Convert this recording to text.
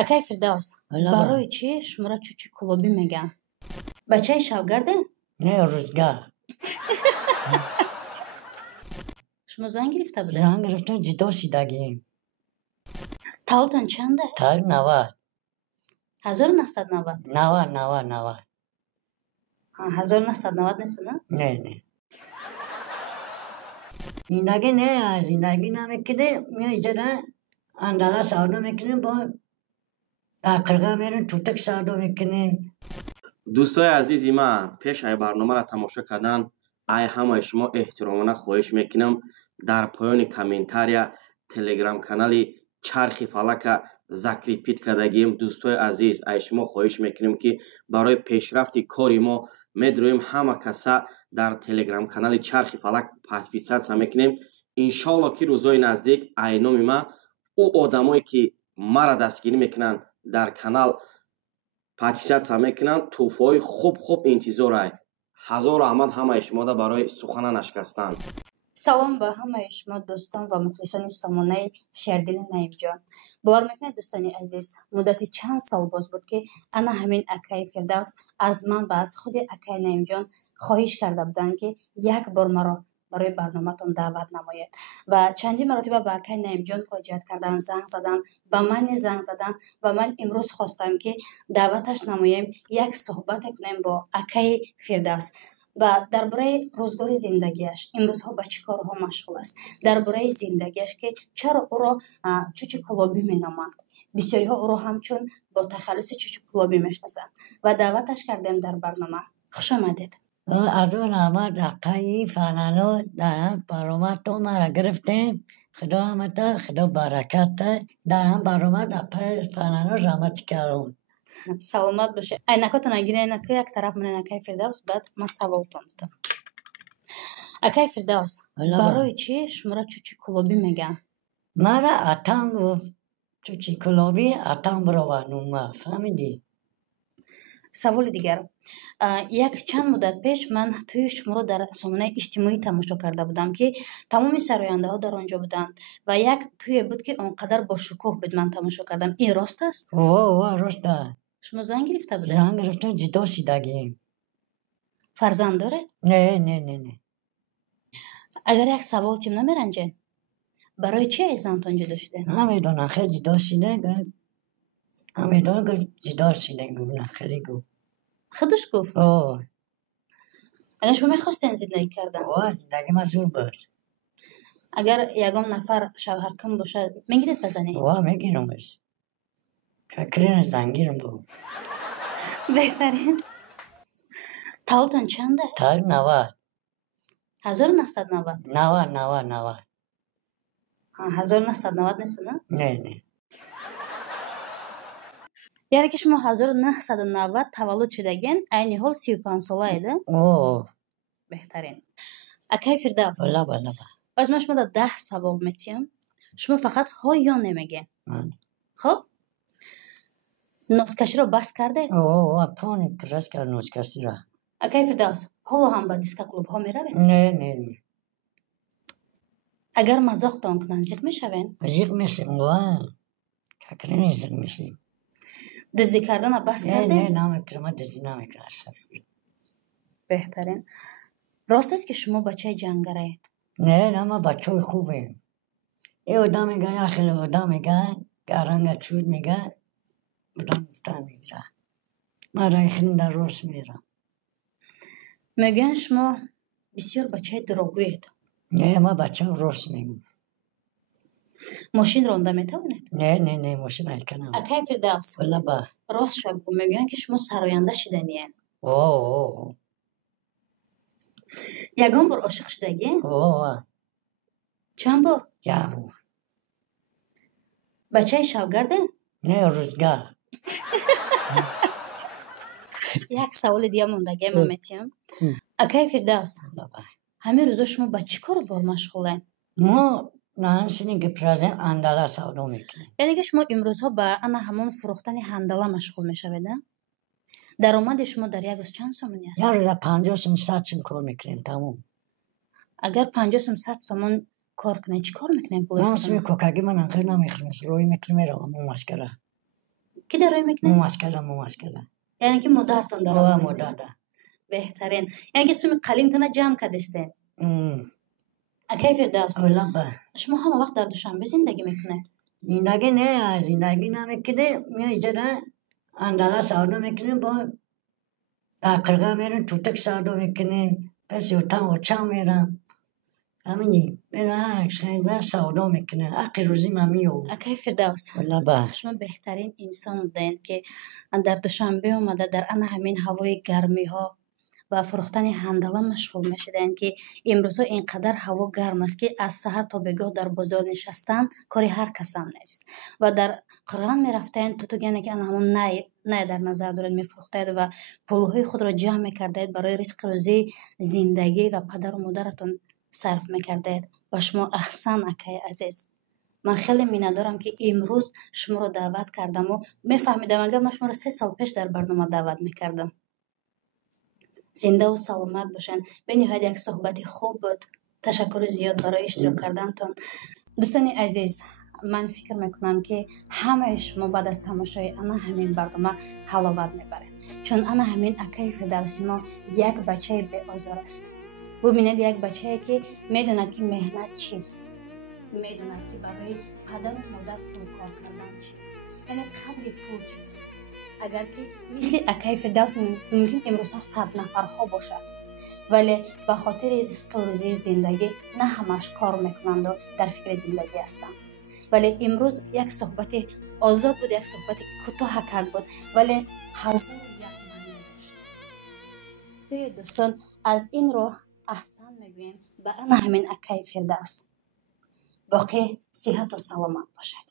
акай Фирдавс, барои чӣ шуморо чучи кулобӣ мегӯям? Бачаи Шавгарде? Не, Рӯзгар. Шумо зан гирифта будед? Зан гирифтем, ҷудо шидагием. Тавлтон чанде? Тавли 90. 1990? 90. 1990 нест, не? Не. Зиндагӣ не, зиндагӣ намекунем, иҷора андала савдо мекунем, бо дар қирға мерем, тутак савдо мекунем. дӯстои азизи ман, пеш ай барномаро тамошо кардан, ай ҳамаи шумо эҳтиромона хоҳиш мекунам дар поёни комментария телеграм-канали Чархи Фалака закрепит кардагием. Дӯстои азиз, ай шумо хоҳиш мекунем ки барои пешрафти кори мо медроем ҳама каса дар телеграм-канали Чархи Фалак подписатсия мекунем. иншоалло ки рӯзои наздик айноми ма ӯ одамое ки мара дастгирӣ мекунанд дар канал подписатсия мекунанд, тӯҳфаҳои хуб интизор ай. ҳазору раҳмат ҳамаи шумода барои сухана шикастан. салом ба ҳамаи шумо дӯстон ва мухлисони сомонаи Шердили Наимҷон. бовар мекунед дӯстони азиз, муддати чанд сол боз буд ки ана ҳамин акаи Фирдавс аз ман ва аз худи акаи Наимҷон хоҳиш карда буданд ки як бор маро барои барноматон даъват намоед ва чандин маротиба ба акаи Наимҷон муроҷиат кардан, занг задан, ба ман низ занг задан ва ман имрӯз хостам ки даъваташ намоем, як суҳбате кунем бо акаи Фирдавс ва дар бораи рӯзгори зиндагиаш, имрӯзҳо ба чӣ корҳо машғул аст, дар бораи зиндагиаш ки чаро ӯро чучи кулобӣ меноманд. бисёриҳо ӯро ҳамчун бо тахаллуси чучи кулобӣ мешносанд ва даъваташ кардем дар барнома. хушомадед. از اون آمد اقایی فنانو در هم برامت تو مرا گرفتیم. خدا همتا خدا برکت ده در هم برامت اقایی فنانو رحمت کردم. саломат боше. Айнакотон агирен ки як тараф монен акаи Фирдавс, баъд ман саволтон будам. акаи Фирдавс, барои чӣ шуморо чучи кулобӣ мегӯям? مرا اتم گفت تو چی کلابی اتم برو نوما فهمیدی؟ саволи дигар. як чанд муддат пеш ман тӯи шуморо дар сомонаи иҷтимоӣ тамошо карда будам ки тамоми сарояндаҳо дар он ҷо буданд ва як тӯе буд ки он қадар бошукӯҳ буд. ман тамошо кардам. ин рост аст? راست ده. шумо зан гирифта будед? زن گرفتم جدا شدگیم. фарзанд доред? نه. агар як савол тим намеранҷед, барои чӣ аз зантон ҷудо шудед? نمیدونم خیلی جدا شده گفت. نمیدونم گفت جدا شده گفت نه خیلی گفت. худуш гуфт? агар шумо мехостед зиндагӣ кардан, زندگی من زور بود. агар ягон нафар шавҳаркам бошад, мегиред базанед? میگیرمش. چکرین زنگیرم بود. беҳтарин. тавлтон чанде? تاج 90. 1990? 90. 1990 нест, не? نه. яъне ки шумо 1990 таваллуд шудаген, айни ҳол 35 солаед? беҳтарин. акаи Фирдавс, баъз ман шуморо 10 савол метиҳам. шумо фақат ҳо ё намегӯед. хуб? носкаширо бас кардед? پانی کرش کرد نوشکشی را. акаи Фирдавс, ҳоло ҳам ба дискоклубҳо меравед? نه. агар мазоқтон кунанд, зиқ мешавед? زیق میشیم چکرین زیق میشیم. дуздӣ кардана бас кардед? نه نمیکنم. من دزدی نمیکنم. беҳтарин. рост аст ки шумо бачаи ҷангараед? نه ما بچه خوبیم. یه آدم میگه یا خیلی آدم میگه گرنگ چود میگه بودم گفتن میگه ما رای خیلی در روز میرم. мегӯянд шумо бисёр бачаи дурогӯед. نه ما بچه روز میگم. ماشین رانده میتوانید؟ نه ماشین نکنم. акаи Фирдавс, والله با рост шабгу мегӯянд ки шумо сароянда шуданиед. ягон бор ошиқ шудагиед? чанд бор? یک بار. бачаи Шавгарде? نه روزگار. як саволи дига мондагия мо метиҳам. акаи Фирдавс, ҳамин рӯзо шумо ба чӣ кор бор машғулед? ما نانسینی که پرازن اندالا سودو میکنیم. яъне ки шумо имрӯзҳо ба ана ҳамон фурӯхтани ҳандала машғул мешавед? даромади шумо дар як рӯз чанд сомонӣ аст? یک روز 50 سوم 100 سوم کار میکنیم تمام. агар 50 сум 100 сомон кор кунед, чӣ кор мекунед? من سوی کوکاگی من انقدر نمیخورم. روی میکنم میرم اون مسکره. کی داره میکنه؟ مو یعنی که مادرتون داره و میکنه. مادر بهترین یعنی که سومی قلیمتون جمع کردستین. اکی فردوس اولا با شما همه وقت در دوشنبه زندگی میکنید؟ زندگی نه زندگی نمیکنه اینجا اندالا سودا میکنیم با داقرگا میرن توتک سودا میکنیم پس یوتا اوچا میرم همینی برای خیلی سودا میکنه اقی روزی ممیو اکی فردوس اولا با شما بهترین انسان بودین که در دوشنبه اومده در آن همین هوای گرمی ها و فروختن هندلا مشغول میشدن که امروز اینقدر هوا گرم است که از سحر تا بگاه در بازار نشستن کاری هر کس هم نیست و در قرغان میرفتن توتوگانی که آن همون نه در نظر دارید میفروختید و پولهای خود را جمع میکردید برای رزق روزی زندگی و پدر و مادرتون صرف میکردید و شما احسن اکی عزیز. من خیلی میندارم که امروز شما رو دعوت کردم و میفهمیدم اگر من شما رو 3 سال پیش در برنامه دعوت میکردم. زنده و سلامت باشن. به نهایت یک صحبت خوب بود. تشکر زیاد برای اشتراک کردنتان. دوستان عزیز من فکر میکنم که همه شما بعد از تماشای انا همین برنامه حلاوت میبرید، چون انا همین اکی فردوسی ما یک بچه بی آزار است. ببینید یک بچه که میدوند که مهنت چیست، میدوند که برای پدر و مادر پول کار کردن چیست، یعنی قدر پول چیست. اگر که مثل اکی فردوس ممکن امروزها 100 نفرها باشد ولی به خاطر رزق و روزی زندگی نه همش کار میکنند و در فکر زندگی هستند. ولی امروز یک صحبت آزاد بود، یک صحبت کوتاه حقیقت بود ولی هزار یک معنی داشت. بیاید دوستان از این رو احسان میگویم به آن همین اکی فردوس. باقی صحت و سلامت باشد.